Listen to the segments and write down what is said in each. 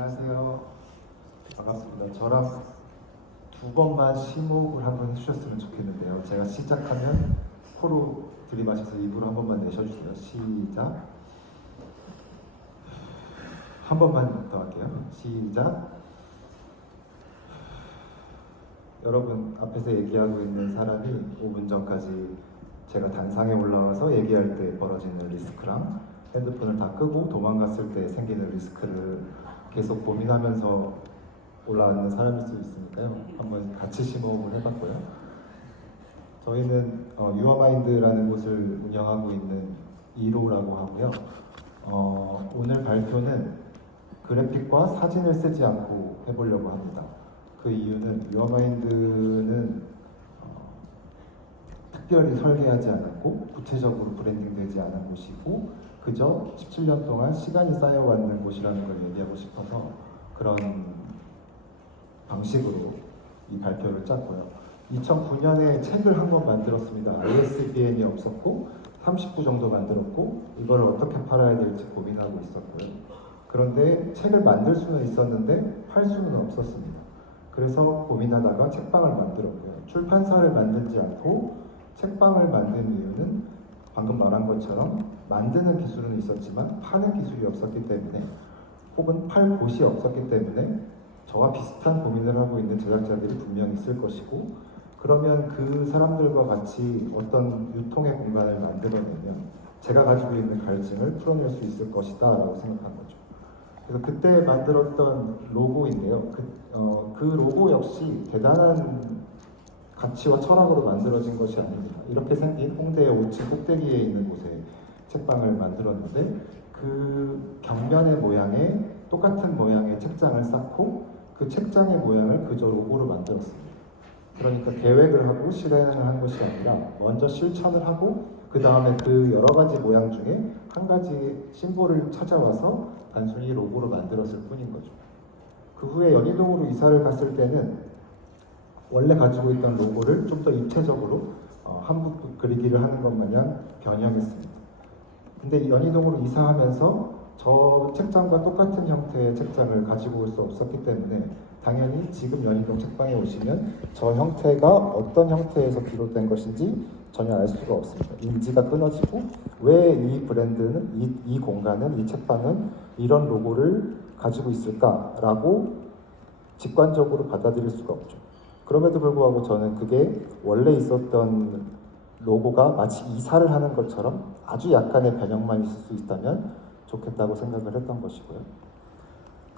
안녕하세요. 반갑습니다. 저랑 두 번만 심호흡을 한번 해주셨으면 좋겠는데요. 제가 시작하면 코로 들이마셔서 입으로 한 번만 내쉬어주세요. 시작. 한 번만 더 할게요. 시작. 여러분 앞에서 얘기하고 있는 사람이 5분 전까지 제가 단상에 올라와서 얘기할 때 벌어지는 리스크랑 핸드폰을 다 끄고 도망갔을 때 생기는 리스크를 계속 고민하면서 올라왔는 사람일 수 있으니까요. 한번 같이 심호흡을 해봤고요. 저희는 유어마인드라는 곳을 운영하고 있는 2로라고 하고요. 오늘 발표는 그래픽과 사진을 쓰지 않고 해보려고 합니다. 그 이유는 유어마인드는 특별히 설계하지 않았고 구체적으로 브랜딩되지 않은 곳이고 그저 17년 동안 시간이 쌓여왔는 곳이라는 걸 얘기하고 싶어서 그런 방식으로 이 발표를 짰고요. 2009년에 책을 한 권 만들었습니다. ISBN이 없었고 30부 정도 만들었고 이걸 어떻게 팔아야 될지 고민하고 있었고요. 그런데 책을 만들 수는 있었는데 팔 수는 없었습니다. 그래서 고민하다가 책방을 만들었고요. 출판사를 만들지 않고 책방을 만든 이유는 방금 말한 것처럼 만드는 기술은 있었지만 파는 기술이 없었기 때문에 혹은 팔 곳이 없었기 때문에 저와 비슷한 고민을 하고 있는 제작자들이 분명히 있을 것이고 그러면 그 사람들과 같이 어떤 유통의 공간을 만들어내면 제가 가지고 있는 갈증을 풀어낼 수 있을 것이다 라고 생각한 거죠. 그래서 그때 만들었던 로고인데요. 그 로고 역시 대단한 가치와 철학으로 만들어진 것이 아닙니다. 이렇게 생긴 홍대의 5층 꼭대기에 있는 곳에 책방을 만들었는데 그 벽면의 모양에 똑같은 모양의 책장을 쌓고 그 책장의 모양을 그저 로고로 만들었습니다. 그러니까 계획을 하고 실행을 한 것이 아니라 먼저 실천을 하고 그 다음에 그 여러 가지 모양 중에 한 가지 심볼을 찾아와서 단순히 로고로 만들었을 뿐인 거죠. 그 후에 연희동으로 이사를 갔을 때는 원래 가지고 있던 로고를 좀 더 입체적으로 한붓 그리기를 하는 것 마냥 변형했습니다. 근데 연희동으로 이사하면서 저 책장과 똑같은 형태의 책장을 가지고 올 수 없었기 때문에 당연히 지금 연희동 책방에 오시면 저 형태가 어떤 형태에서 비롯된 것인지 전혀 알 수가 없습니다. 인지가 끊어지고 왜 이 브랜드는, 이 공간은, 이 책방은 이런 로고를 가지고 있을까라고 직관적으로 받아들일 수가 없죠. 그럼에도 불구하고 저는 그게 원래 있었던 로고가 마치 이사를 하는 것처럼 아주 약간의 변형만 있을 수 있다면 좋겠다고 생각을 했던 것이고요.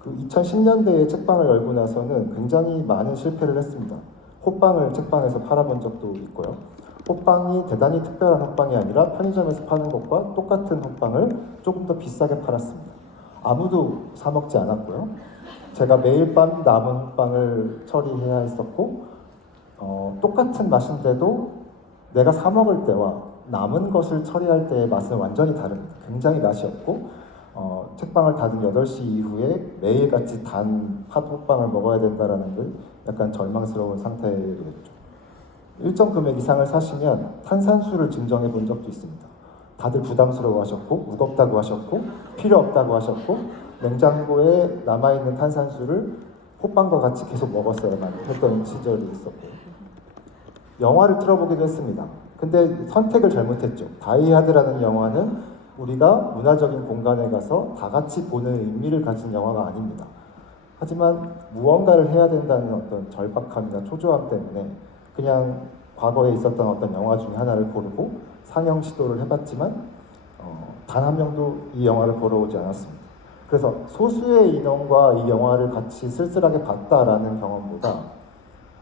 그 2010년대에 책방을 열고 나서는 굉장히 많은 실패를 했습니다. 호빵을 책방에서 팔아본 적도 있고요. 호빵이 대단히 특별한 호빵이 아니라 편의점에서 파는 것과 똑같은 호빵을 조금 더 비싸게 팔았습니다. 아무도 사 먹지 않았고요. 제가 매일 밤 남은 호빵을 처리해야 했었고 똑같은 맛인데도 내가 사 먹을 때와 남은 것을 처리할 때의 맛은 완전히 다릅니다. 굉장히 맛이 없고 책방을 닫은 8시 이후에 매일같이 단 팥호빵을 먹어야 된다는 게 약간 절망스러운 상태였죠. 일정 금액 이상을 사시면 탄산수를 증정해 본 적도 있습니다. 다들 부담스러워 하셨고 무겁다고 하셨고 필요 없다고 하셨고 냉장고에 남아있는 탄산수를 호빵과 같이 계속 먹었어야만 했던 시절이 있었고요. 영화를 틀어보기도 했습니다. 근데 선택을 잘못했죠. 다이하드라는 영화는 우리가 문화적인 공간에 가서 다 같이 보는 의미를 가진 영화가 아닙니다. 하지만 무언가를 해야 된다는 어떤 절박함이나 초조함 때문에 그냥 과거에 있었던 어떤 영화 중에 하나를 고르고 상영 시도를 해봤지만 단 한 명도 이 영화를 보러 오지 않았습니다. 그래서 소수의 인원과 이 영화를 같이 쓸쓸하게 봤다라는 경험보다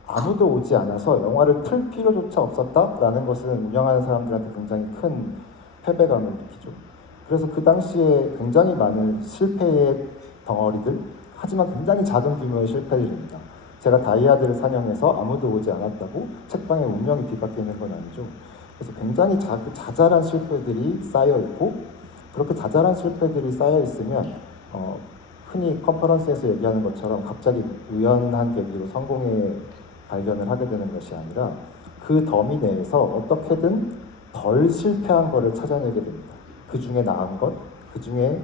아무도 오지 않아서 영화를 틀 필요조차 없었다라는 것은 운영하는 사람들한테 굉장히 큰 패배감을 느끼죠. 그래서 그 당시에 굉장히 많은 실패의 덩어리들, 하지만 굉장히 작은 규모의 실패들입니다. 제가 다이아드를 상영해서 아무도 오지 않았다고 책방의 운명이 뒤바뀌는 건 아니죠. 그래서 굉장히 자잘한 실패들이 쌓여있고 그렇게 자잘한 실패들이 쌓여있으면 흔히 컨퍼런스에서 얘기하는 것처럼 갑자기 우연한 계기로 성공의 발견을 하게 되는 것이 아니라 그 더미 내에서 어떻게든 덜 실패한 것을 찾아내게 됩니다. 그 중에 나은 것, 그 중에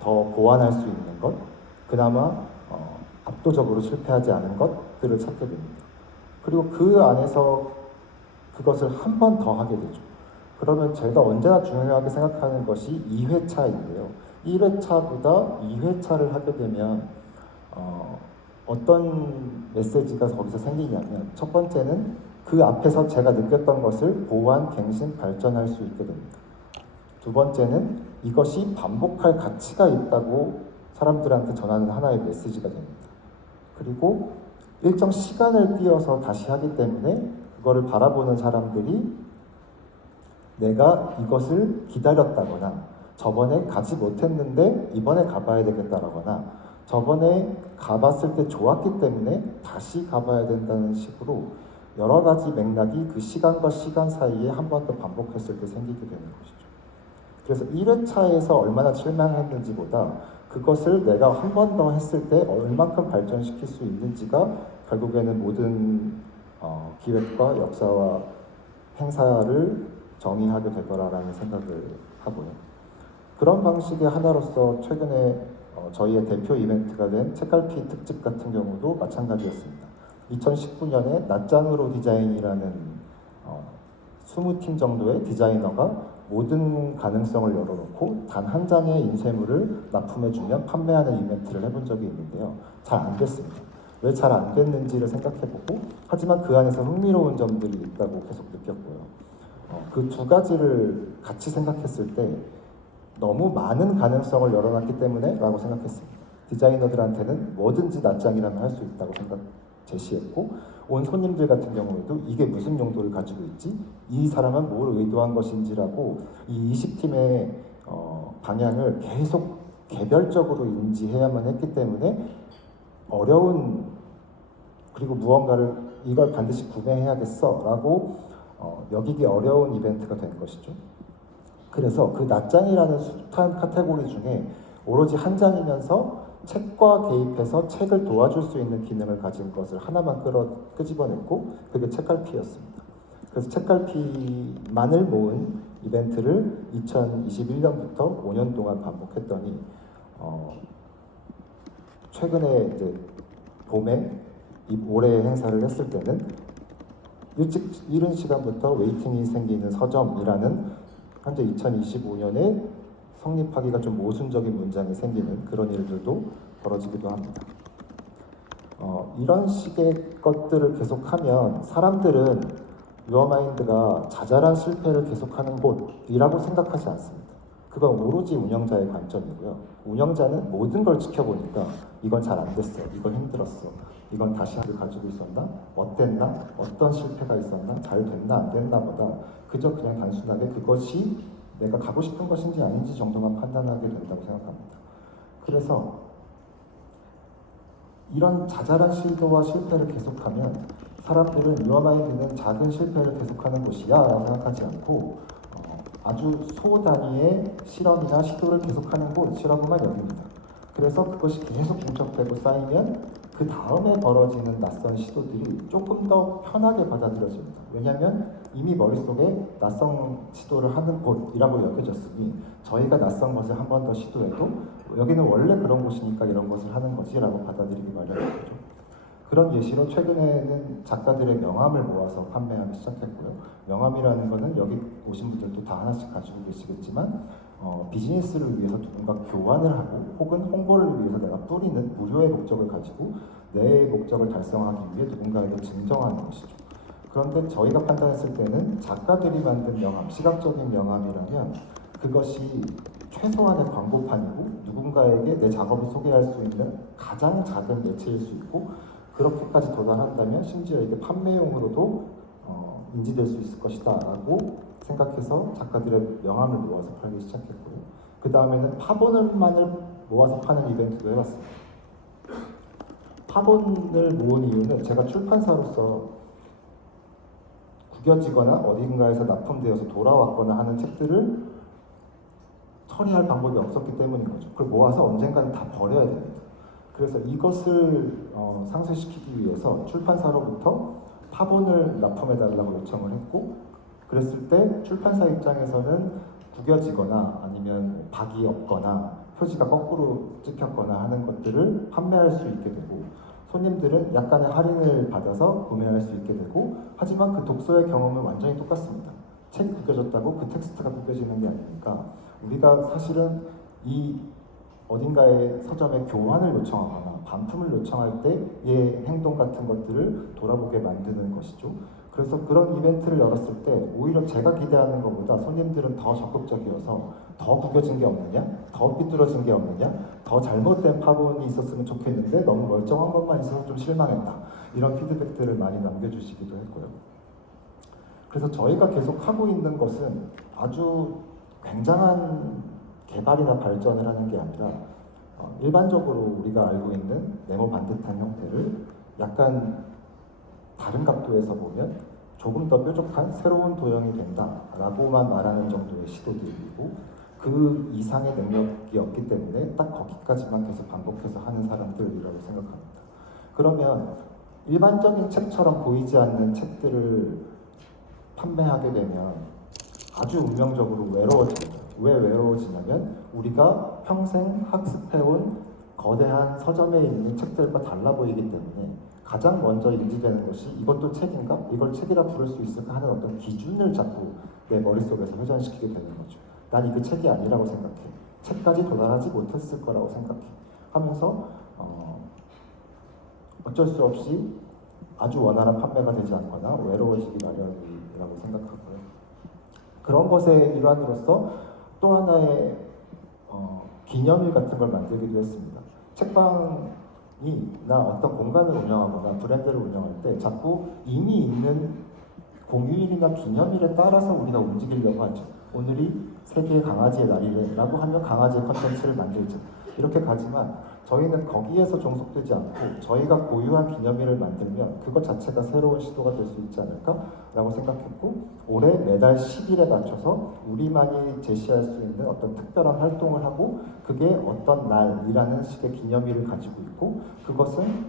더 보완할 수 있는 것, 그나마 압도적으로 실패하지 않은 것들을 찾게 됩니다. 그리고 그 안에서 그것을 한 번 더 하게 되죠. 그러면 제가 언제나 중요하게 생각하는 것이 2회차인데요. 1회차보다 2회차를 하게 되면 어떤 메시지가 거기서 생기냐면, 첫 번째는 그 앞에서 제가 느꼈던 것을 보완, 갱신, 발전할 수 있게 됩니다. 두 번째는 이것이 반복할 가치가 있다고 사람들한테 전하는 하나의 메시지가 됩니다. 그리고 일정 시간을 띄어서 다시 하기 때문에 그거를 바라보는 사람들이 내가 이것을 기다렸다거나, 저번에 가지 못했는데 이번에 가봐야 되겠다라거나, 저번에 가봤을 때 좋았기 때문에 다시 가봐야 된다는 식으로 여러 가지 맥락이 그 시간과 시간 사이에 한 번 더 반복했을 때 생기게 되는 것이죠. 그래서 1회차에서 얼마나 실망했는지보다 그것을 내가 한 번 더 했을 때 얼만큼 발전시킬 수 있는지가 결국에는 모든 기획과 역사와 행사를 정의하게 되더라라는 생각을 하고요. 그런 방식의 하나로서 최근에 저희의 대표 이벤트가 된 책갈피 특집 같은 경우도 마찬가지였습니다. 2019년에 낯장으로 디자인이라는 20팀 정도의 디자이너가 모든 가능성을 열어놓고 단 한 장의 인쇄물을 납품해주면 판매하는 이벤트를 해본 적이 있는데요. 잘 안 됐습니다. 왜 잘 안 됐는지를 생각해보고, 하지만 그 안에서 흥미로운 점들이 있다고 계속 느꼈고요. 그 두 가지를 같이 생각했을 때 너무 많은 가능성을 열어놨기 때문에 라고 생각했습니다. 디자이너들한테는 뭐든지 낯장이라면 할 수 있다고 제시했고, 온 손님들 같은 경우에도 이게 무슨 용도를 가지고 있지? 이 사람은 뭘 의도한 것인지라고 이 20팀의 방향을 계속 개별적으로 인지해야만 했기 때문에 어려운, 그리고 무언가를 이걸 반드시 구매해야겠어 라고 여기기 어려운 이벤트가 된 것이죠. 그래서 그 낱장이라는 숱한 카테고리 중에 오로지 한 장이면서 책과 개입해서 책을 도와줄 수 있는 기능을 가진 것을 하나만 끄집어냈고, 그게 책갈피였습니다. 그래서 책갈피만을 모은 이벤트를 2021년부터 5년 동안 반복했더니 최근에 이제 봄에 올해 행사를 했을 때는 일찍 이른 시간부터 웨이팅이 생기는 서점이라는 현재 2025년에 성립하기가 좀 모순적인 문장이 생기는 그런 일들도 벌어지기도 합니다. 이런 식의 것들을 계속하면 사람들은 유어마인드가 자잘한 실패를 계속하는 곳이라고 생각하지 않습니다. 그건 오로지 운영자의 관점이고요. 운영자는 모든 걸 지켜보니까 이건 잘 안 됐어, 이건 힘들었어, 이건 다시 하기를 가지고 있었나, 어땠나, 어떤 실패가 있었나, 잘 됐나 안 됐나 보다 그저 그냥 단순하게 그것이 내가 가고 싶은 것인지 아닌지 정도만 판단하게 된다고 생각합니다. 그래서 이런 자잘한 시도와 실패를 계속하면 사람들은 유어마인드는 작은 실패를 계속하는 곳이야 라고 생각하지 않고 아주 소단위의 실험이나 시도를 계속하는 곳이라고만 여깁니다. 그래서 그것이 계속 중첩되고 쌓이면 그 다음에 벌어지는 낯선 시도들이 조금 더 편하게 받아들여집니다. 왜냐하면 이미 머릿속에 낯선 시도를 하는 곳이라고 여겨졌으니 저희가 낯선 것을 한 번 더 시도해도 여기는 원래 그런 곳이니까 이런 것을 하는 거지라고 받아들이기 마련이죠. 그런 예시로 최근에는 작가들의 명함을 모아서 판매하기 시작했고요. 명함이라는 것은 여기 오신 분들도 다 하나씩 가지고 계시겠지만 비즈니스를 위해서 누군가 교환을 하고 혹은 홍보를 위해서 내가 뿌리는 무료의 목적을 가지고 내 목적을 달성하기 위해 누군가에게 증정하는 것이죠. 그런데 저희가 판단했을 때는 작가들이 만든 명함, 시각적인 명함이라면 그것이 최소한의 광고판이고 누군가에게 내 작업을 소개할 수 있는 가장 작은 매체일 수 있고, 그렇게까지 도달한다면 심지어 이게 판매용으로도 인지될 수 있을 것이다 라고 생각해서 작가들의 명함을 모아서 팔기 시작했고요. 그 다음에는 파본만을 모아서 파는 이벤트도 해봤습니다. 파본을 모은 이유는 제가 출판사로서 구겨지거나 어딘가에서 납품되어서 돌아왔거나 하는 책들을 처리할 방법이 없었기 때문인 거죠. 그걸 모아서 언젠가는 다 버려야 됩니다. 그래서 이것을 상쇄시키기 위해서 출판사로부터 파본을 납품해달라고 요청을 했고, 그랬을 때 출판사 입장에서는 구겨지거나 아니면 박이 없거나 표지가 거꾸로 찍혔거나 하는 것들을 판매할 수 있게 되고, 손님들은 약간의 할인을 받아서 구매할 수 있게 되고, 하지만 그 독서의 경험은 완전히 똑같습니다. 책이 구겨졌다고 그 텍스트가 구겨지는 게 아니니까, 우리가 사실은 이 어딘가에 서점에 교환을 요청하거나 반품을 요청할 때의 행동 같은 것들을 돌아보게 만드는 것이죠. 그래서 그런 이벤트를 열었을 때 오히려 제가 기대하는 것보다 손님들은 더 적극적이어서 더 구겨진 게 없느냐? 더 삐뚤어진 게 없느냐? 더 잘못된 파본이 있었으면 좋겠는데 너무 멀쩡한 것만 있어서 좀 실망했다. 이런 피드백들을 많이 남겨주시기도 했고요. 그래서 저희가 계속 하고 있는 것은 아주 굉장한 개발이나 발전을 하는 게 아니라 일반적으로 우리가 알고 있는 네모 반듯한 형태를 약간 다른 각도에서 보면 조금 더 뾰족한 새로운 도형이 된다라고만 말하는 정도의 시도들이고, 그 이상의 능력이 없기 때문에 딱 거기까지만 계속 반복해서 하는 사람들이라고 생각합니다. 그러면 일반적인 책처럼 보이지 않는 책들을 판매하게 되면 아주 운명적으로 외로워집니다. 왜 외로워지냐면 우리가 평생 학습해온 거대한 서점에 있는 책들과 달라 보이기 때문에 가장 먼저 인지되는 것이 이것도 책인가? 이걸 책이라 부를 수 있을까 하는 어떤 기준을 자꾸 내 머릿속에서 회전시키게 되는 거죠. 난 이게 책이 아니라고 생각해. 책까지 도달하지 못했을 거라고 생각해. 하면서 어쩔 수 없이 아주 원활한 판매가 되지 않거나 외로워지기 마련이라고 생각하고요. 그런 것의 일환으로서 또 하나의 기념일 같은 걸 만들기도 했습니다. 책방이나 어떤 공간을 운영하거나 브랜드를 운영할 때 자꾸 이미 있는 공휴일이나 기념일에 따라서 우리가 움직이려고 하죠. 오늘이 세계 강아지의 날이래라고 하면 강아지의 컨텐츠를 만들죠. 이렇게 가지만 저희는 거기에서 종속되지 않고 저희가 고유한 기념일을 만들면 그것 자체가 새로운 시도가 될 수 있지 않을까라고 생각했고, 올해 매달 10일에 맞춰서 우리만이 제시할 수 있는 어떤 특별한 활동을 하고 그게 어떤 날이라는 식의 기념일을 가지고 있고, 그것은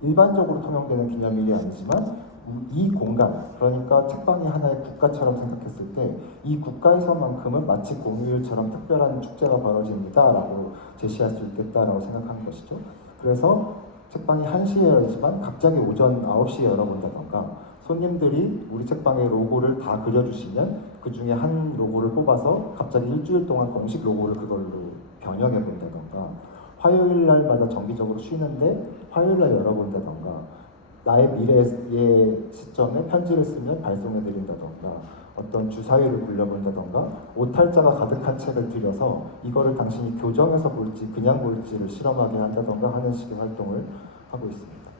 일반적으로 통용되는 기념일이 아니지만 이 공간, 그러니까 책방이 하나의 국가처럼 생각했을 때 이 국가에서만큼은 마치 공휴일처럼 특별한 축제가 벌어집니다라고 제시할 수 있겠다라고 생각하는 것이죠. 그래서 책방이 1시에 열리지만 갑자기 오전 9시에 열어본다던가, 손님들이 우리 책방의 로고를 다 그려주시면 그 중에 한 로고를 뽑아서 갑자기 일주일 동안 공식 로고를 그걸로 변형해 본다던가, 화요일 날마다 정기적으로 쉬는데 화요일 날 열어본다던가, 나의 미래의 시점에 편지를 쓰면 발송해 드린다던가, 어떤 주사위를 굴려본다던가, 오탈자가 가득한 책을 들여서 이거를 당신이 교정해서 볼지 그냥 볼지를 실험하게 한다던가 하는 식의 활동을 하고 있습니다.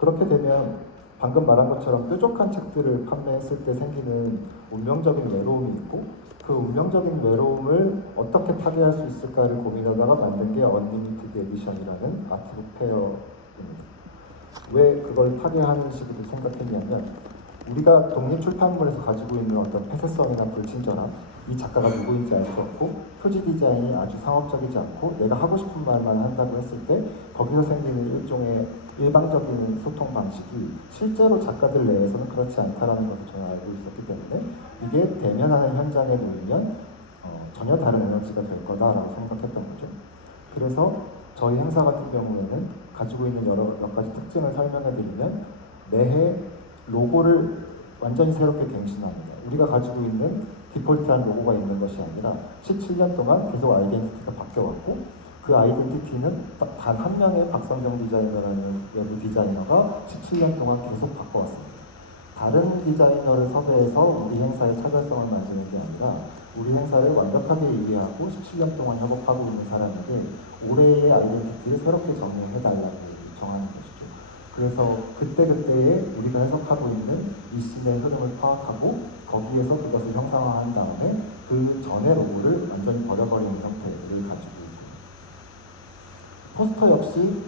그렇게 되면 방금 말한 것처럼 뾰족한 책들을 판매했을 때 생기는 운명적인 외로움이 있고, 그 운명적인 외로움을 어떻게 타개할 수 있을까를 고민하다가 만든 게 언리미티드 에디션이라는 아트북 페어입니다. 왜 그걸 타개하는 식으로 생각했냐면, 우리가 독립출판물에서 가지고 있는 어떤 폐쇄성이나 불친절함, 이 작가가 누구인지 알 수 없고 표지 디자인이 아주 상업적이지 않고 내가 하고 싶은 말만 한다고 했을 때 거기서 생기는 일종의 일방적인 소통 방식이 실제로 작가들 내에서는 그렇지 않다는 것을 저는 알고 있었기 때문에 이게 대면하는 현장에 놓이면 전혀 다른 에너지가 될 거다라고 생각했던 거죠. 그래서 저희 행사 같은 경우에는 가지고 있는 몇 가지 특징을 설명해 드리면, 매해 로고를 완전히 새롭게 갱신합니다. 우리가 가지고 있는 디폴트한 로고가 있는 것이 아니라 17년 동안 계속 아이덴티티가 바뀌어왔고, 그 아이덴티티는 단 한 명의 박선정 디자이너라는 외부 디자이너가 17년 동안 계속 바꿔왔습니다. 다른 디자이너를 섭외해서 우리 행사의 차별성을 만드는 게 아니라 우리 행사를 완벽하게 이해하고 17년 동안 협업하고 있는 사람에게 올해의 아이덴티티를 새롭게 정리해달라고 정하는 것이죠. 그래서 그때그때에 우리가 해석하고 있는 이 씬의 흐름을 파악하고 거기에서 그것을 형상화한 다음에 그 전의 로고를 완전히 버려버리는 형태를 가지고 있습니다. 포스터 역시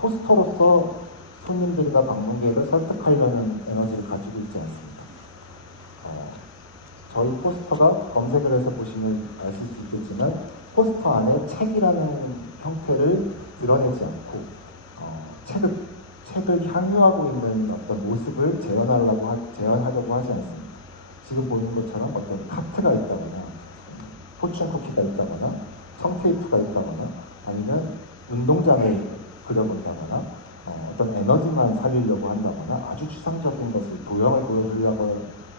포스터로서 손님들과 방문객을 설득하려는 에너지를 가지고 있지 않습니다. 저희 포스터가 검색을 해서 보시면 아실 수 있겠지만 포스터 안에 책이라는 형태를 드러내지 않고 책을 향유하고 있는 어떤 모습을 재현하려고 하지 않습니다. 지금 보는 것처럼 어떤 카트가 있다거나 포춘 쿠키가 있다거나 청테이프가 있다거나 아니면 운동장을 그려본다거나 어떤 에너지만 살리려고 한다거나 아주 추상적인 것을 도형을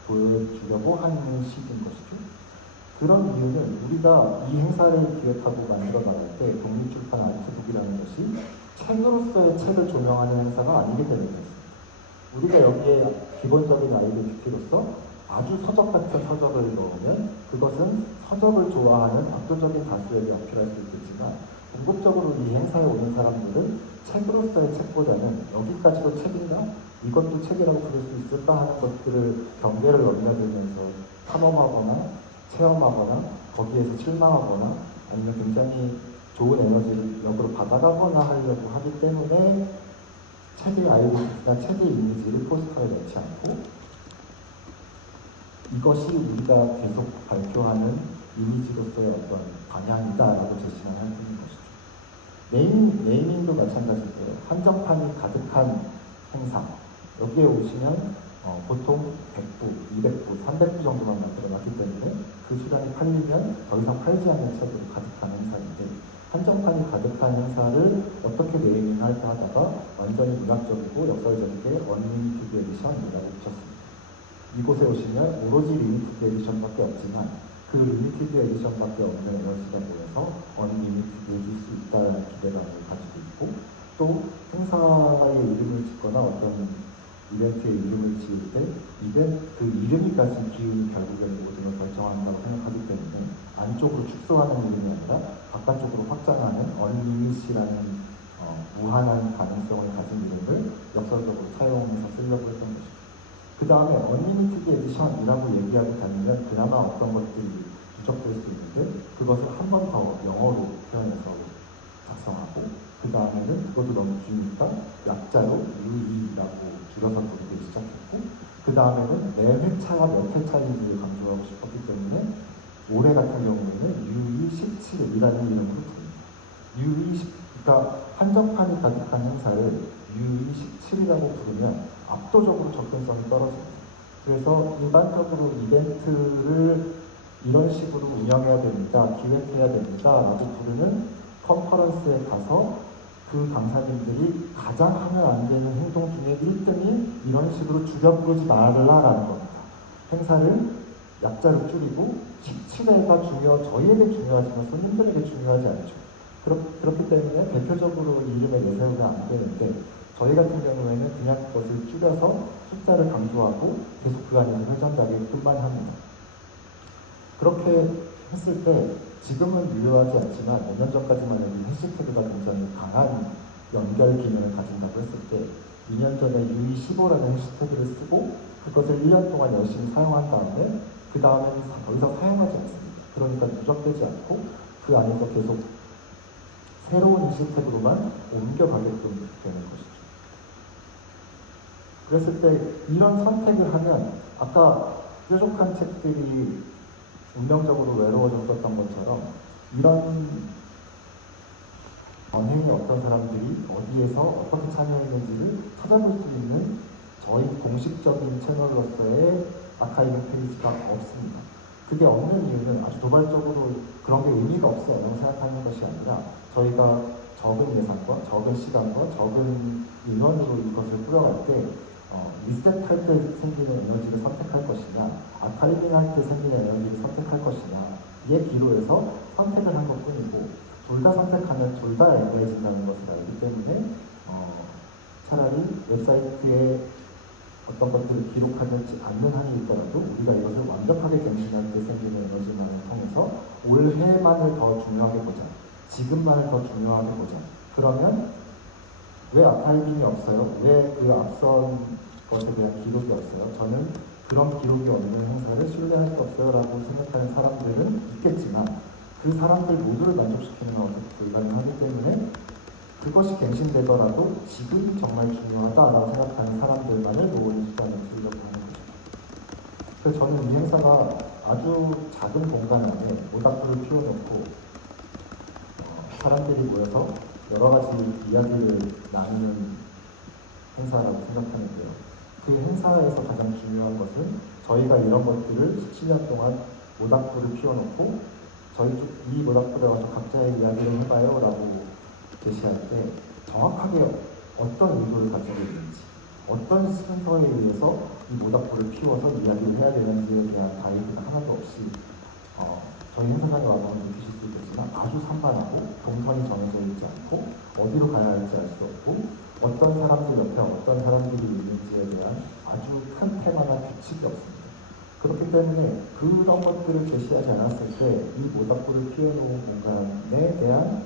보여주려고 하는 식인 것이죠. 그런 이유는 우리가 이 행사를 기획하고 만들어 나갈 때 독립출판 아트북이라는 것이 책으로서의 책을 조명하는 행사가 아니기 때문이었습니다. 우리가 여기에 기본적인 아이덴티티로서 아주 서적 같은 서적을 넣으면 그것은 서적을 좋아하는 압도적인 다수에게 어필할 수 있겠지만 궁극적으로 이 행사에 오는 사람들은 책으로서의 책보다는 여기까지도 책인가? 이것도 책이라고 부를 수 있을까? 하는 것들을 경계를 넘나들면서 탐험하거나 체험하거나 거기에서 실망하거나 아니면 굉장히 좋은 에너지를 역으로 받아가거나 하려고 하기 때문에 책의 아이덴티티나 책의 이미지를 포스터에 넣지 않고 이것이 우리가 계속 발표하는 이미지로서의 어떤 방향이다라고 제시만 할 뿐인 것이죠. 네이밍도 마찬가지인데요. 한정판이 가득한 행사. 여기에 오시면 보통 100부, 200부, 300부 정도만 만들어놨기 때문에 그 수량이 팔리면 더 이상 팔지 않는 책으로 가득한 행사인데 한정판이 가득한 행사를 어떻게 네이밍할까 하다가 완전히 문학적이고 역설적이게 언리미티드 에디션이라고 붙였습니다. 이곳에 오시면 오로지 리미티드 에디션밖에 없지만 그 리미티드 에디션밖에 없는 에너지가 모여서 언리미티드일 수 있다는 기대감을 가지고 있고 또 행사의 이름을 짓거나 어떤 이벤트의 이름을 지을 때 그 이름이 가진 기운이 결국엔 모든 걸 결정한다고 생각하기 때문에 안쪽으로 축소하는 이름이 아니라 바깥쪽으로 확장하는 언리밋이라는 무한한 가능성을 가진 이름을 역설적으로 사용해서 쓰려고 했던 것이죠. 그 다음에 언리미티드 에디션이라고 얘기하고 다니면 그나마 어떤 것들이 부적될 수 있는데 그것을 한 번 더 영어로 표현해서 작성하고 그 다음에는 그것도 너무 기니까 약자로 UE라고 줄여서 부르기 시작했고 그 다음에는 매 회차가 몇 회차인지를 강조하고 싶었기 때문에 올해 같은 경우에는 UE17이라는 이름으로 부릅니다. 그러니까 한정판이 가득한 행사를 UE17이라고 부르면 압도적으로 접근성이 떨어집니다. 그래서 일반적으로 이벤트를 이런 식으로 운영해야 됩니다, 기획해야 됩니다 라고 부르는 컨퍼런스에 가서 그 강사님들이 가장 하면 안 되는 행동 중에 1등이 이런 식으로 줄여 부르지 말라라는 겁니다. 행사를 약자로 줄이고 17회가 저희에게 중요하지만 손님들에게 중요하지 않죠. 그렇기 때문에 대표적으로 이름을 내세우면 안 되는데 저희 같은 경우에는 그냥 그것을 줄여서 숫자를 강조하고 계속 그 안에서 회전하게끔만 합니다. 그렇게 했을 때 지금은 유효하지 않지만 5년 전까지만 해도 해시태그가 굉장히 강한 연결 기능을 가진다고 했을 때 2년 전에 UE15라는 해시태그를 쓰고 그것을 1년 동안 열심히 사용한 다음에 그 다음에는 더 이상 사용하지 않습니다. 그러니까 누적되지 않고 그 안에서 계속 새로운 해시태그로만 옮겨가게끔 되는 것이죠. 그랬을 때 이런 선택을 하면 아까 뾰족한 책들이 운명적으로 외로워졌었던 것처럼 이런 언행에 어떤 사람들이 어디에서 어떻게 참여했는지를 찾아볼 수 있는 저희 공식적인 채널로서의 아카이브 페이지가 없습니다. 그게 없는 이유는 아주 도발적으로 그런 게 의미가 없어라고 생각하는 것이 아니라 저희가 적은 예산과 적은 시간과 적은 인원으로 이것을 뿌려갈 때 리셋할 때 생기는 에너지를 선택할 것이냐 아카이빙 할 때 생기는 에너지를 선택할 것이냐의 기로에서 선택을 한 것뿐이고 둘 다 선택하면 둘 다 애매해진다는 것을 알기 때문에 차라리 웹사이트에 어떤 것들을 기록하지 않는 한이 있더라도 우리가 이것을 완벽하게 갱신할 때 생기는 에너지만을 통해서 올해만을 더 중요하게 보자. 지금만을 더 중요하게 보자. 그러면 왜 아카이빙이 없어요? 왜 그 앞선 것에 대한 기록이 없어요? 저는 그런 기록이 없는 행사를 신뢰할 수 없어요 라고 생각하는 사람들은 있겠지만 그 사람들 모두를 만족시키는 건 어떻게 불가능하기 때문에 그것이 갱신되더라도 지금 정말 중요하다라고 생각하는 사람들만을 모으는 수단을 쓰려고 하는 거죠. 그래서 저는 이 행사가 아주 작은 공간 안에 모닥불을 피워놓고 사람들이 모여서 여러 가지 이야기를 나누는 행사라고 생각하는데요. 그 행사에서 가장 중요한 것은 저희가 이런 것들을 17년 동안 모닥불을 피워놓고 저희 쪽 이 모닥불에 와서 각자의 이야기를 해봐요 라고 제시할 때 정확하게 어떤 의도를 가지고 있는지, 어떤 순서에 의해서 이 모닥불을 피워서 이야기를 해야 되는지에 대한 가이드가 하나도 없이 저희 행사장에 와서 느끼실 수 있겠지만 아주 산만하고 동선이 정해져 있지 않고 어디로 가야 할지 알 수 없고 어떤 사람들 옆에 어떤 사람들이 있는지에 대한 아주 큰 테마나 규칙이 없습니다. 그렇기 때문에 그런 것들을 제시하지 않았을 때 이 모닥불을 피워놓은 공간에 대한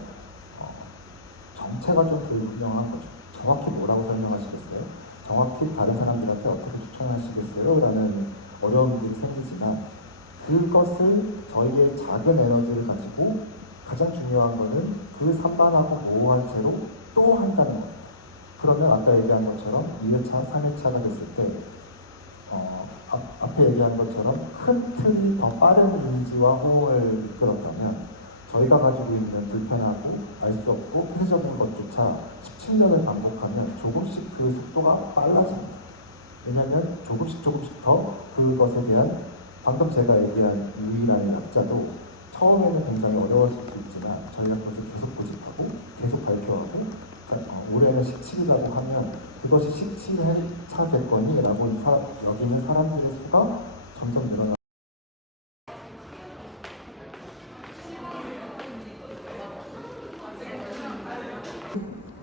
정체가 좀 불분명한 거죠. 정확히 뭐라고 설명하시겠어요? 정확히 다른 사람들한테 어떻게 추천하시겠어요? 라는 어려움이 생기지만 그것을 저희의 작은 에너지를 가지고 가장 중요한 것은 그 산만하고 모호한 채로 또 한다는 것. 그러면 아까 얘기한 것처럼 2회차, 3회차가 됐을 때 앞에 얘기한 것처럼 큰 틀이 더 빠른 인지와 호응을 이끌었다면 저희가 가지고 있는 불편하고 알 수 없고 폐쇄적인 것조차 17년을 반복하면 조금씩 그 속도가 빨라집니다. 왜냐하면 조금씩 더 그것에 대한 방금 제가 얘기한 유일한 약자도 처음에는 굉장히 어려웠을 수 있지만 저희가 그것을 계속 고집하고 계속 발표하고 올해는 17이라고 하면 그것이 17회차 됐거니 라고 여기는 사람들의 수가 점점 늘어나고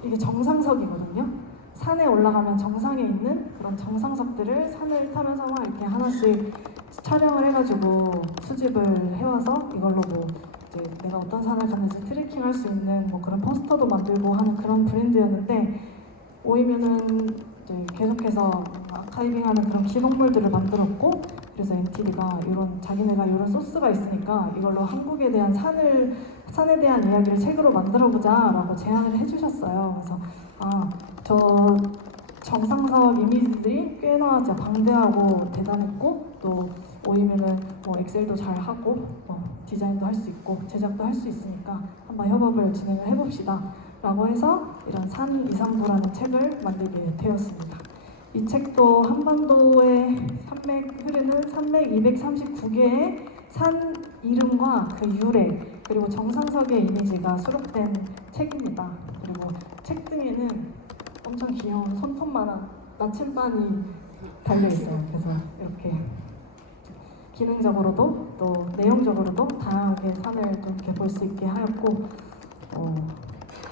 이게 정상석이거든요. 산에 올라가면 정상에 있는 그런 정상석들을 산을 타면서 막 이렇게 하나씩 촬영을 해가지고 수집을 해와서 이걸로 뭐 이제 내가 어떤 산을 갔는지 트레킹 할 수 있는 뭐 그런 포스터도 만들고 하는 그런 브랜드였는데 오이면은 이제 계속해서 아카이빙하는 그런 기록물들을 만들었고 그래서 MTV가 이런 자기네가 이런 소스가 있으니까 이걸로 한국에 대한 산에 대한 이야기를 책으로 만들어보자라고 제안을 해주셨어요. 그래서 저 정상석 이미지들이 꽤나 방대하고 대단했고 또 오이면은 뭐 엑셀도 잘 하고 디자인도 할 수 있고 제작도 할 수 있으니까 한번 협업을 진행을 해봅시다 라고 해서 이런 산 이상도라는 책을 만들게 되었습니다. 이 책도 한반도의 흐르는 산맥 239개의 산 이름과 그 유래 그리고 정상석의 이미지가 수록된 책입니다. 그리고 책 등에는 엄청 귀여운 손톱만한 나침반이 달려있어요. 그래서 이렇게 기능적으로도 또 내용적으로도 다양하게 산을 좀 이렇게 볼 수 있게 하였고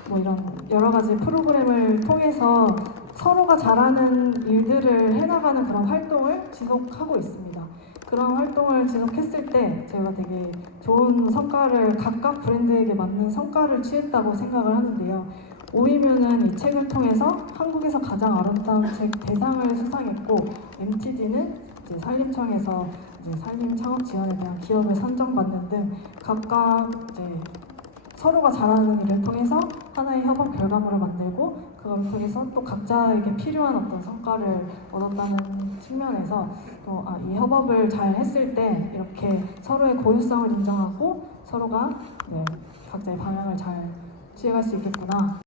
뭐 이런 여러 가지 프로그램을 통해서 서로가 잘하는 일들을 해나가는 그런 활동을 지속하고 있습니다. 그런 활동을 지속했을 때 제가 되게 좋은 성과를 각각 브랜드에게 맞는 성과를 취했다고 생각을 하는데요. 오이면은 이 책을 통해서 한국에서 가장 아름다운 책 대상을 수상했고 MTG는 이제 산림청에서 이제 산림 창업 지원에 대한 기업을 선정받는 등 각각 이제 서로가 잘하는 일을 통해서 하나의 협업 결과물을 만들고 그걸 통해서 또 각자에게 필요한 어떤 성과를 얻었다는 측면에서 또 이 협업을 잘 했을 때 이렇게 서로의 고유성을 인정하고 서로가 각자의 방향을 잘 취해갈 수 있겠구나.